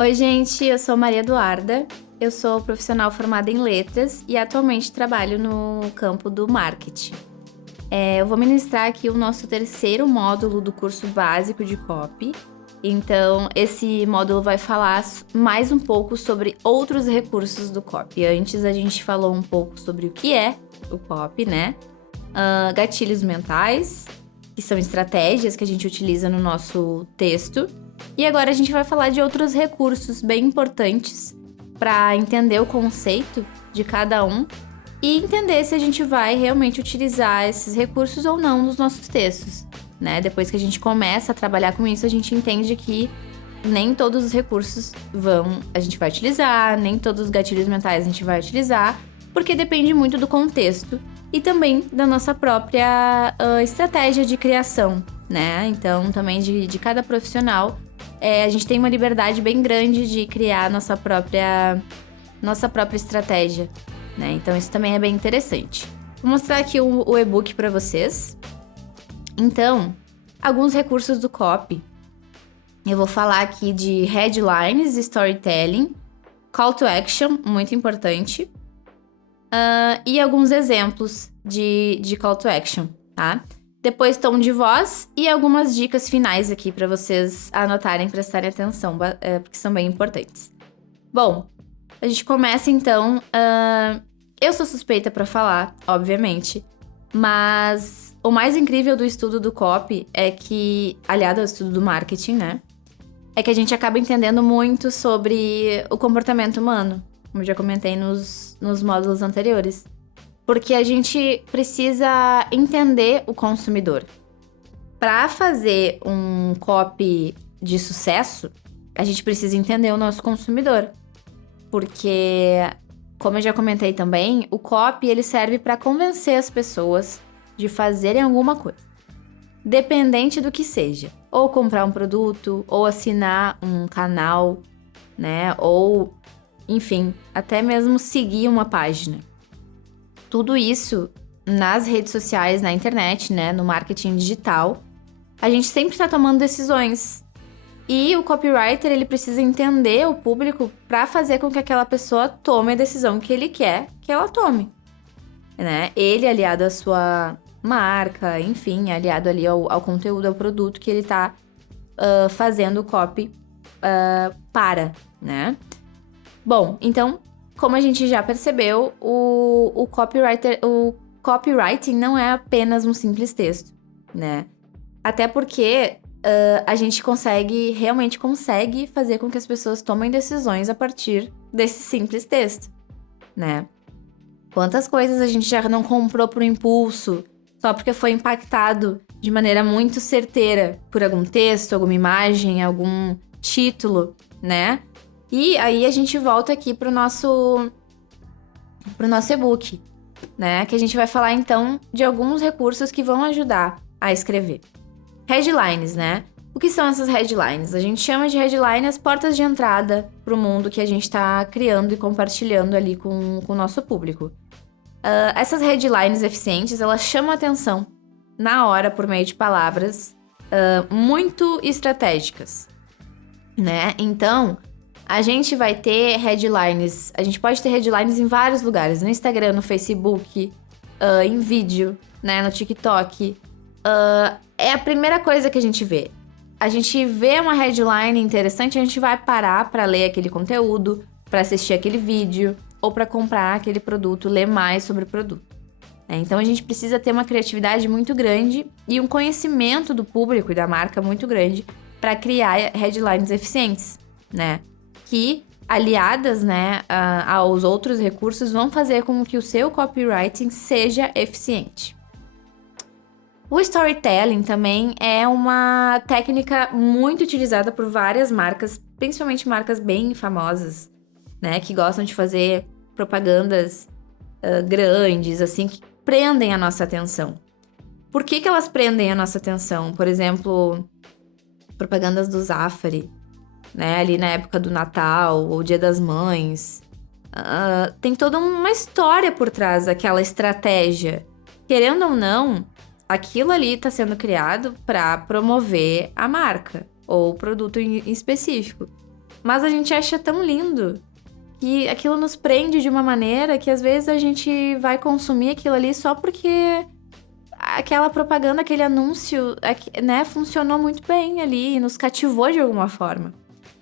Oi, gente, eu sou Maria Eduarda, eu sou profissional formada em letras e atualmente trabalho no campo do marketing. Eu vou ministrar aqui o nosso terceiro módulo do curso básico de copy. Então, esse módulo vai falar mais um pouco sobre outros recursos do copy. Antes a gente falou um pouco sobre o que é o copy, né? Gatilhos mentais, que são estratégias que a gente utiliza no nosso texto. E agora a gente vai falar de outros recursos bem importantes para entender o conceito de cada um e entender se a gente vai realmente utilizar esses recursos ou não nos nossos textos, né? Depois que a gente começa a trabalhar com isso, a gente entende que nem todos os recursos a gente vai utilizar, nem todos os gatilhos mentais a gente vai utilizar, porque depende muito do contexto e também da nossa própria estratégia de criação, né? Então, também de cada profissional, a gente tem uma liberdade bem grande de criar nossa própria estratégia, né? Então, isso também é bem interessante. Vou mostrar aqui o e-book para vocês. Então, alguns recursos do copy. Eu vou falar aqui de headlines, storytelling, call to action, muito importante, e alguns exemplos de call to action, tá? Depois tom de voz e algumas dicas finais aqui para vocês anotarem e prestarem atenção, porque são bem importantes. Bom, a gente começa então. Eu sou suspeita para falar, obviamente, mas o mais incrível do estudo do copy é que, aliado ao estudo do marketing, né? É que a gente acaba entendendo muito sobre o comportamento humano, como eu já comentei nos módulos anteriores. Porque a gente precisa entender o consumidor. Para fazer um copy de sucesso, a gente precisa entender o nosso consumidor. Porque, como eu já comentei também, o copy ele serve para convencer as pessoas de fazerem alguma coisa. Dependente do que seja. Ou comprar um produto, ou assinar um canal, né? Ou, enfim, até mesmo seguir uma página. Tudo isso nas redes sociais, na internet, né? No marketing digital. A gente sempre está tomando decisões. E o copywriter, ele precisa entender o público para fazer com que aquela pessoa tome a decisão que ele quer que ela tome, né? Ele aliado à sua marca, enfim, aliado ali ao conteúdo, ao produto que ele tá fazendo o copy para, né? Bom, então, como a gente já percebeu, o copywriting não é apenas um simples texto, né? Até porque a gente realmente consegue fazer com que as pessoas tomem decisões a partir desse simples texto, né? Quantas coisas a gente já não comprou por impulso, só porque foi impactado de maneira muito certeira por algum texto, alguma imagem, algum título, né? E aí a gente volta aqui pro nosso e-book, né? Que a gente vai falar então de alguns recursos que vão ajudar a escrever. Headlines, né? O que são essas headlines? A gente chama de headline as portas de entrada pro mundo que a gente tá criando e compartilhando ali com o nosso público. Essas headlines eficientes, elas chamam a atenção na hora por meio de palavras muito estratégicas, né? Então, a gente vai ter headlines, a gente pode ter headlines em vários lugares, no Instagram, no Facebook, em vídeo, né, no TikTok. É a primeira coisa que a gente vê. A gente vê uma headline interessante, a gente vai parar para ler aquele conteúdo, para assistir aquele vídeo, ou para comprar aquele produto, ler mais sobre o produto. Então a gente precisa ter uma criatividade muito grande e um conhecimento do público e da marca muito grande para criar headlines eficientes, né? Que, aliadas, né, aos outros recursos, vão fazer com que o seu copywriting seja eficiente. O storytelling também é uma técnica muito utilizada por várias marcas, principalmente marcas bem famosas, né, que gostam de fazer propagandas grandes, assim, que prendem a nossa atenção. Por que elas prendem a nossa atenção? Por exemplo, propagandas do Zafari, né, ali na época do Natal ou Dia das Mães. Tem toda uma história por trás daquela estratégia. Querendo ou não, aquilo ali está sendo criado para promover a marca ou o produto em específico. mas a gente acha tão lindo que aquilo nos prende de uma maneira que às vezes a gente vai consumir aquilo ali só porque aquela propaganda, aquele anúncio, né, funcionou muito bem ali e nos cativou de alguma forma,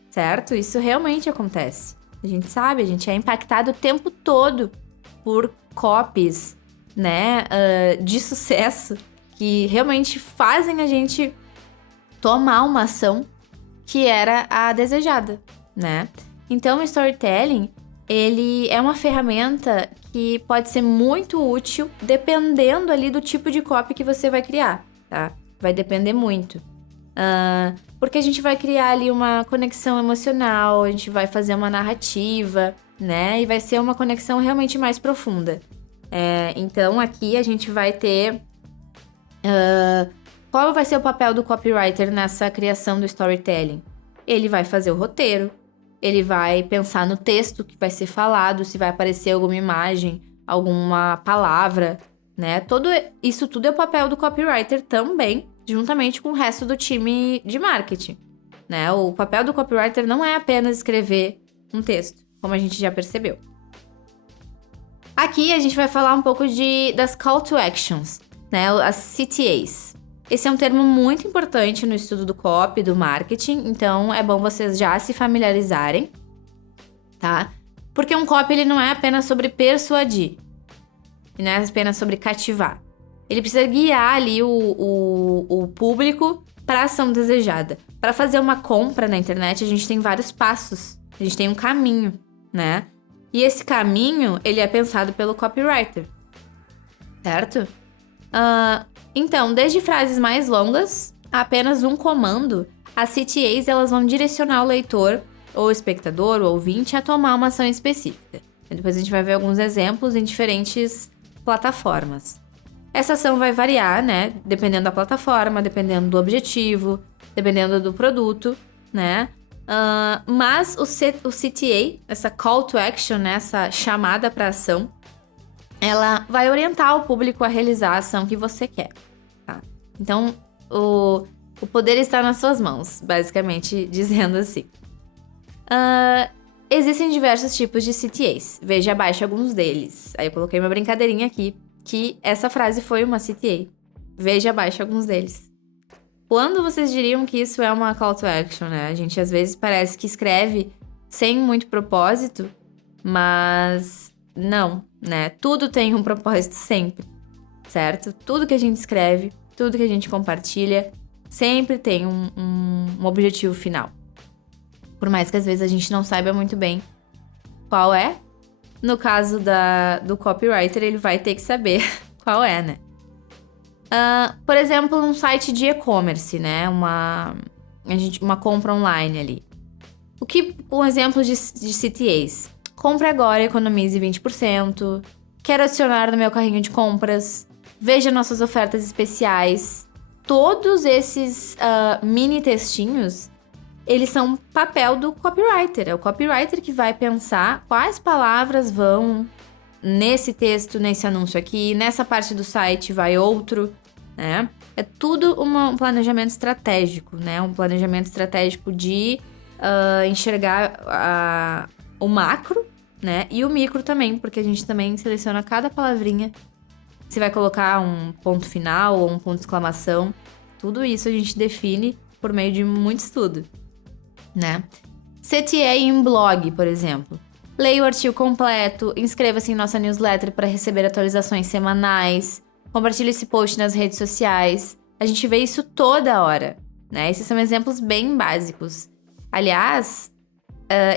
certo? Isso realmente acontece. A gente sabe, a gente é impactado o tempo todo por copies, né, de sucesso que realmente fazem a gente tomar uma ação que era a desejada, né? Então, o storytelling, ele é uma ferramenta que pode ser muito útil dependendo ali do tipo de copy que você vai criar, tá? Vai depender muito. Porque a gente vai criar ali uma conexão emocional, a gente vai fazer uma narrativa, né? E vai ser uma conexão realmente mais profunda. Então, aqui a gente vai ter... qual vai ser o papel do copywriter nessa criação do storytelling? Ele vai fazer o roteiro, ele vai pensar no texto que vai ser falado, se vai aparecer alguma imagem, alguma palavra, né? Isso tudo é o papel do copywriter também, juntamente com o resto do time de marketing, né? O papel do copywriter não é apenas escrever um texto, como a gente já percebeu. Aqui a gente vai falar um pouco das call to actions, né? As CTAs. Esse é um termo muito importante no estudo do copy, do marketing, então é bom vocês já se familiarizarem, tá? Porque um copy, ele não é apenas sobre persuadir, não é apenas sobre cativar. Ele precisa guiar ali o público para a ação desejada. Para fazer uma compra na internet, a gente tem vários passos, a gente tem um caminho, né? E esse caminho, ele é pensado pelo copywriter, certo? Então, desde frases mais longas a apenas um comando, as CTAs elas vão direcionar o leitor, ou espectador, ou ouvinte, a tomar uma ação específica. E depois a gente vai ver alguns exemplos em diferentes plataformas. Essa ação vai variar, né? Dependendo da plataforma, dependendo do objetivo, dependendo do produto, né? Mas o CTA, essa call to action, né? Essa chamada para ação, ela vai orientar o público a realizar a ação que você quer, tá? Então, o poder está nas suas mãos, basicamente dizendo assim. Existem diversos tipos de CTAs. Veja abaixo alguns deles. Aí eu coloquei uma brincadeirinha aqui, que essa frase foi uma CTA. Veja abaixo alguns deles. Quando vocês diriam que isso é uma call to action, né? A gente às vezes parece que escreve sem muito propósito, mas não, né? Tudo tem um propósito sempre, certo? Tudo que a gente escreve, tudo que a gente compartilha, sempre tem um objetivo final. Por mais que às vezes a gente não saiba muito bem qual é. No caso do copywriter, ele vai ter que saber qual é, né? Por exemplo, um site de e-commerce, né? Uma compra online ali. Um exemplo de CTAs. Compre agora e economize 20%. Quero adicionar no meu carrinho de compras. Veja nossas ofertas especiais. Todos esses mini textinhos, eles são papel do copywriter. É o copywriter que vai pensar quais palavras vão nesse texto, nesse anúncio aqui. Nessa parte do site vai outro, né? É tudo um planejamento estratégico, né? Um planejamento estratégico de enxergar o macro, né? E o micro também, porque a gente também seleciona cada palavrinha. Se vai colocar um ponto final ou um ponto de exclamação. Tudo isso a gente define por meio de muito estudo, né? CTA em blog, por exemplo. Leia o artigo completo, inscreva-se em nossa newsletter para receber atualizações semanais, compartilhe esse post nas redes sociais. A gente vê isso toda hora, né? Esses são exemplos bem básicos. Aliás,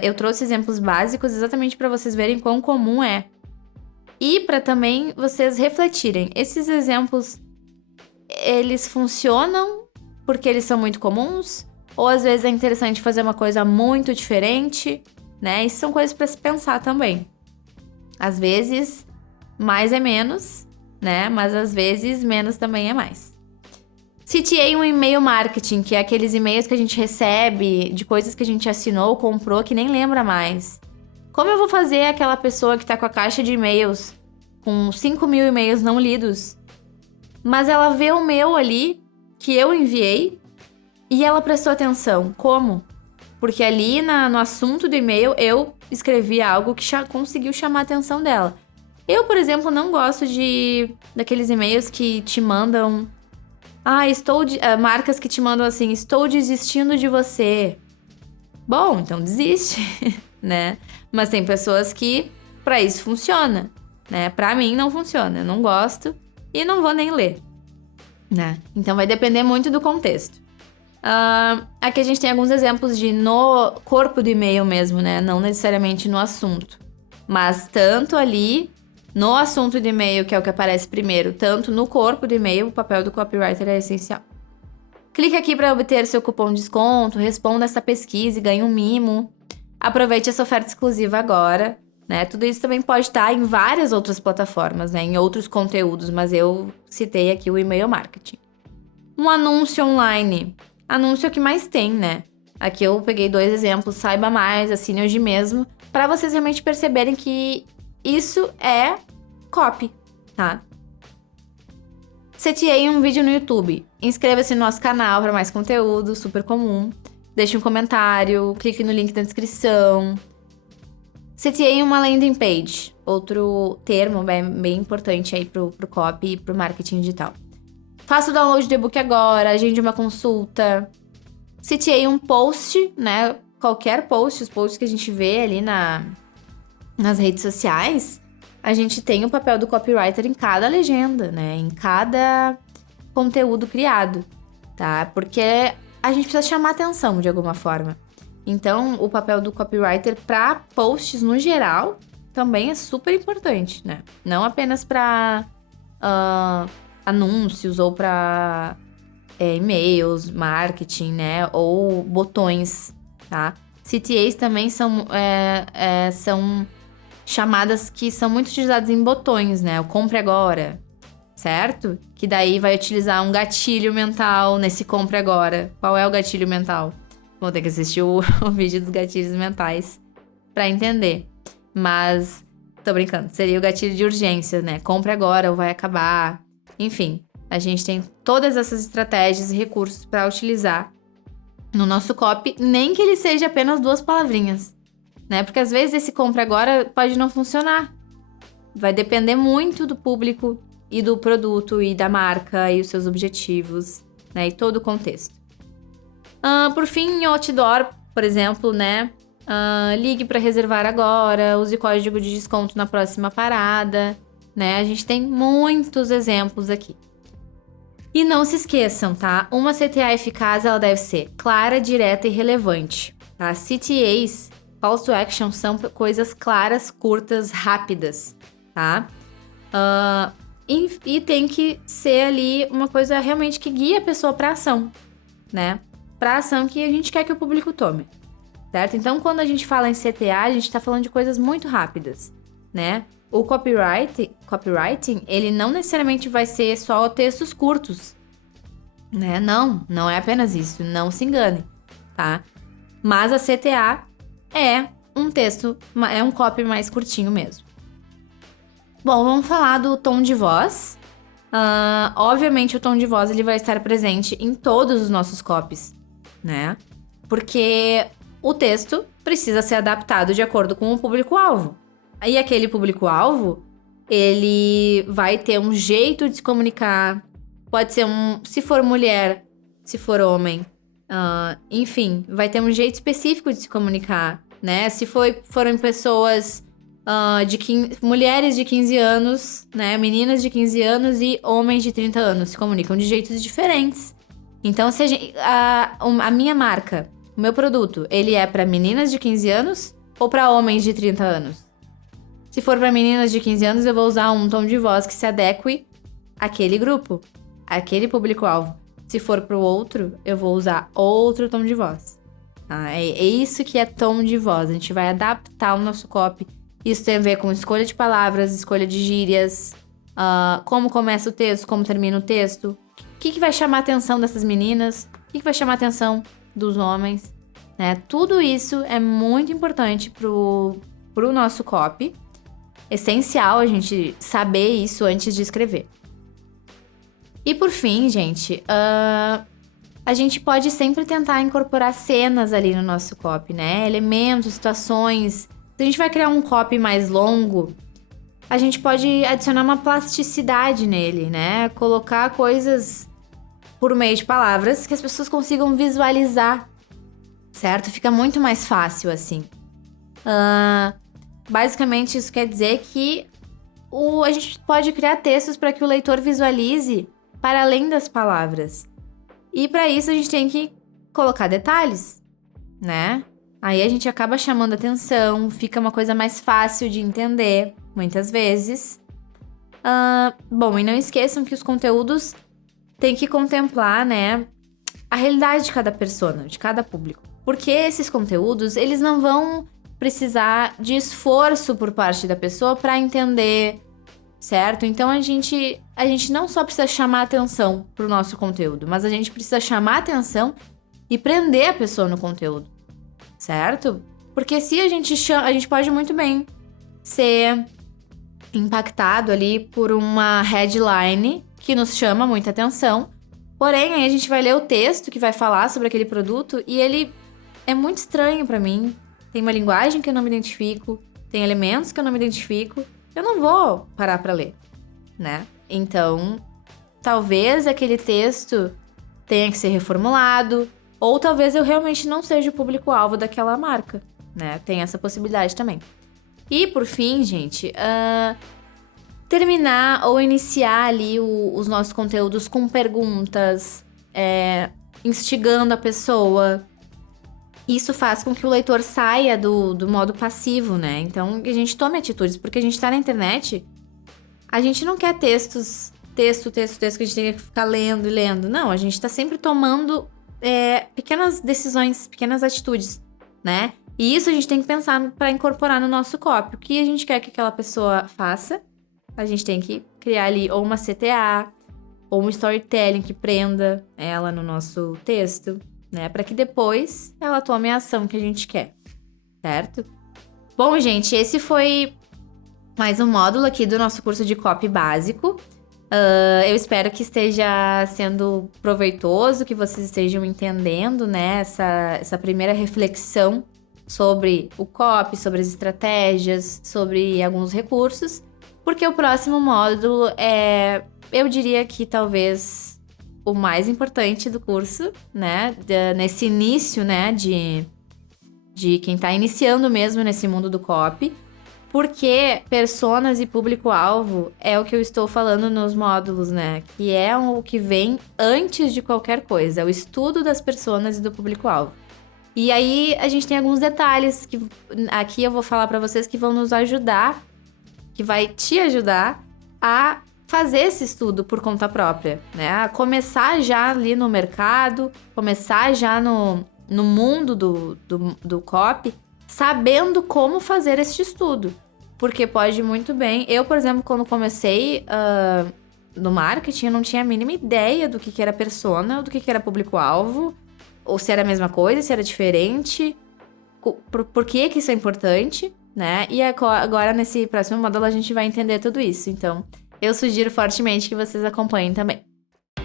eu trouxe exemplos básicos exatamente para vocês verem quão comum é. E para também vocês refletirem. Esses exemplos, eles funcionam porque eles são muito comuns? Ou às vezes é interessante fazer uma coisa muito diferente, né? Isso são coisas para se pensar também. Às vezes, mais é menos, né? Mas às vezes, menos também é mais. CTA um e-mail marketing, que é aqueles e-mails que a gente recebe de coisas que a gente assinou, comprou, que nem lembra mais. Como eu vou fazer aquela pessoa que tá com a caixa de e-mails com 5.000 e-mails não lidos, mas ela vê o meu ali, que eu enviei, e ela prestou atenção? Como? Porque ali no assunto do e-mail, eu escrevi algo que conseguiu chamar a atenção dela. Eu, por exemplo, não gosto daqueles e-mails que te mandam... marcas que te mandam assim, estou desistindo de você. Bom, então desiste, né? Mas tem pessoas que pra isso funciona, né? Pra mim não funciona, eu não gosto e não vou nem ler, né? Então vai depender muito do contexto. Aqui a gente tem alguns exemplos no corpo do e-mail mesmo, né? Não necessariamente no assunto. Mas tanto ali no assunto do e-mail, que é o que aparece primeiro, tanto no corpo do e-mail, o papel do copywriter é essencial. Clique aqui para obter seu cupom de desconto, responda essa pesquisa e ganhe um mimo. Aproveite essa oferta exclusiva agora, né? Tudo isso também pode estar em várias outras plataformas, né? Em outros conteúdos, mas eu citei aqui o e-mail marketing. Um anúncio online. Anúncio é o que mais tem, né? Aqui eu peguei 2 exemplos, saiba mais, assine hoje mesmo, para vocês realmente perceberem que isso é copy, tá? Seteei um vídeo no YouTube. Inscreva-se no nosso canal para mais conteúdo, super comum. Deixe um comentário, clique no link da descrição. Seteei uma landing page. Outro termo bem importante aí pro copy e pro marketing digital. Faça o download do e-book agora, agende uma consulta. Seteei um post, né? Qualquer post, os posts que a gente vê ali nas redes sociais, a gente tem o papel do copywriter em cada legenda, né? Em cada conteúdo criado, tá? Porque a gente precisa chamar atenção de alguma forma. Então, o papel do copywriter para posts no geral também é super importante, né? Não apenas para anúncios ou para e-mails, marketing, né? Ou botões, tá? CTAs também são chamadas que são muito utilizadas em botões, né? O compre agora, certo? Que daí vai utilizar um gatilho mental nesse compre agora. Qual é o gatilho mental? Vou ter que assistir o vídeo dos gatilhos mentais pra entender. Mas, tô brincando, seria o gatilho de urgência, né? Compre agora ou vai acabar. Enfim, a gente tem todas essas estratégias e recursos pra utilizar no nosso copy, nem que ele seja apenas 2 palavrinhas. Né? Porque às vezes esse compra agora pode não funcionar. Vai depender muito do público e do produto e da marca e os seus objetivos, né? E todo o contexto. Por fim, em outdoor, por exemplo, né? Ligue para reservar agora, use código de desconto na próxima parada, né? A gente tem muitos exemplos aqui. E não se esqueçam, tá? Uma CTA eficaz, ela deve ser clara, direta e relevante, tá? CTAs, Call to Action, são coisas claras, curtas, rápidas, tá? E tem que ser ali uma coisa realmente que guie a pessoa para ação, né? Para ação que a gente quer que o público tome, certo? Então, quando a gente fala em CTA, a gente tá falando de coisas muito rápidas, né? O copywriting, ele não necessariamente vai ser só textos curtos, né? Não é apenas isso, não se engane, tá? Mas a CTA é um texto, é um copy mais curtinho mesmo. Bom, vamos falar do tom de voz. Obviamente, o tom de voz ele vai estar presente em todos os nossos copies, né? Porque o texto precisa ser adaptado de acordo com o público-alvo. E aquele público-alvo, ele vai ter um jeito de se comunicar. Pode ser se for mulher, se for homem. Enfim, vai ter um jeito específico de se comunicar, né? Se forem pessoas mulheres de 15 anos, né? Meninas de 15 anos e homens de 30 anos se comunicam de jeitos diferentes. Então, se a minha marca, o meu produto, ele é para meninas de 15 anos ou para homens de 30 anos? Se for para meninas de 15 anos, eu vou usar um tom de voz que se adeque àquele grupo, àquele público-alvo. Se for para o outro, eu vou usar outro tom de voz. É isso que é tom de voz. A gente vai adaptar o nosso copy. Isso tem a ver com escolha de palavras, escolha de gírias, como começa o texto, como termina o texto. O que vai chamar a atenção dessas meninas? O que vai chamar a atenção dos homens? Né? Tudo isso é muito importante pro nosso copy. Essencial a gente saber isso antes de escrever. E por fim, gente, a a gente pode sempre tentar incorporar cenas ali no nosso copy, né? Elementos, situações. Se a gente vai criar um copy mais longo, a gente pode adicionar uma plasticidade nele, né? Colocar coisas por meio de palavras que as pessoas consigam visualizar, certo? Fica muito mais fácil assim. Basicamente, isso quer dizer que a gente pode criar textos para que o leitor visualize para além das palavras. E para isso a gente tem que colocar detalhes, né? Aí a gente acaba chamando atenção, fica uma coisa mais fácil de entender, muitas vezes. Bom, e não esqueçam que os conteúdos têm que contemplar, né, a realidade de cada persona, de cada público. Porque esses conteúdos, eles não vão precisar de esforço por parte da pessoa para entender, certo? Então a gente não só precisa chamar atenção pro nosso conteúdo, mas a gente precisa chamar atenção e prender a pessoa no conteúdo, certo? Porque se a gente pode muito bem ser impactado ali por uma headline que nos chama muita atenção, porém aí a gente vai ler o texto que vai falar sobre aquele produto e ele é muito estranho pra mim. Tem uma linguagem que eu não me identifico, tem elementos que eu não me identifico. Eu não vou parar pra ler, né? Então, talvez aquele texto tenha que ser reformulado, ou talvez eu realmente não seja o público-alvo daquela marca, né? Tem essa possibilidade também. E, por fim, gente, terminar ou iniciar ali os nossos conteúdos com perguntas, instigando a pessoa. Isso faz com que o leitor saia do modo passivo, né? Então, que a gente tome atitudes, porque a gente tá na internet, a gente não quer texto, que a gente tem que ficar lendo e lendo. Não, a gente tá sempre tomando pequenas decisões, pequenas atitudes, né? E isso a gente tem que pensar para incorporar no nosso copy. O que a gente quer que aquela pessoa faça, a gente tem que criar ali ou uma CTA, ou um storytelling que prenda ela no nosso texto, né? Para que depois ela tome a ação que a gente quer, certo? Bom, gente, esse foi mais um módulo aqui do nosso curso de copy básico. Eu espero que esteja sendo proveitoso, que vocês estejam entendendo, né? Essa primeira reflexão sobre o copy, sobre as estratégias, sobre alguns recursos, porque o próximo módulo eu diria que talvez o mais importante do curso, né? Nesse início, né? De quem tá iniciando mesmo nesse mundo do copy, porque personas e público-alvo é o que eu estou falando nos módulos, né? Que é o que vem antes de qualquer coisa, é o estudo das personas e do público-alvo. E aí, a gente tem alguns detalhes que aqui eu vou falar pra vocês que vão nos ajudar, que vai te ajudar a fazer esse estudo por conta própria, né? A começar já ali no mercado, começar já no mundo do copy, sabendo como fazer este estudo. Porque pode muito bem... Eu, por exemplo, quando comecei no marketing, eu não tinha a mínima ideia do que era persona, do que era público-alvo, ou se era a mesma coisa, se era diferente, por que isso é importante, né? E agora, nesse próximo módulo, a gente vai entender tudo isso. Então, eu sugiro fortemente que vocês acompanhem também.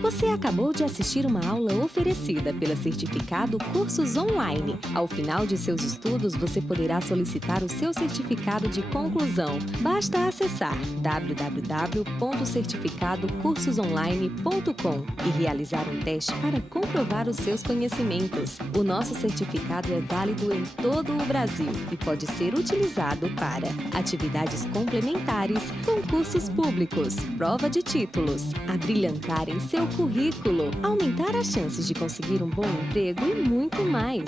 Você acabou de assistir uma aula oferecida pela Certificado Cursos Online. Ao final de seus estudos, você poderá solicitar o seu certificado de conclusão. Basta acessar www.certificadocursosonline.com e realizar um teste para comprovar os seus conhecimentos. O nosso certificado é válido em todo o Brasil e pode ser utilizado para atividades complementares, concursos públicos, prova de títulos, abrilhantar em seu currículo, aumentar as chances de conseguir um bom emprego e muito mais.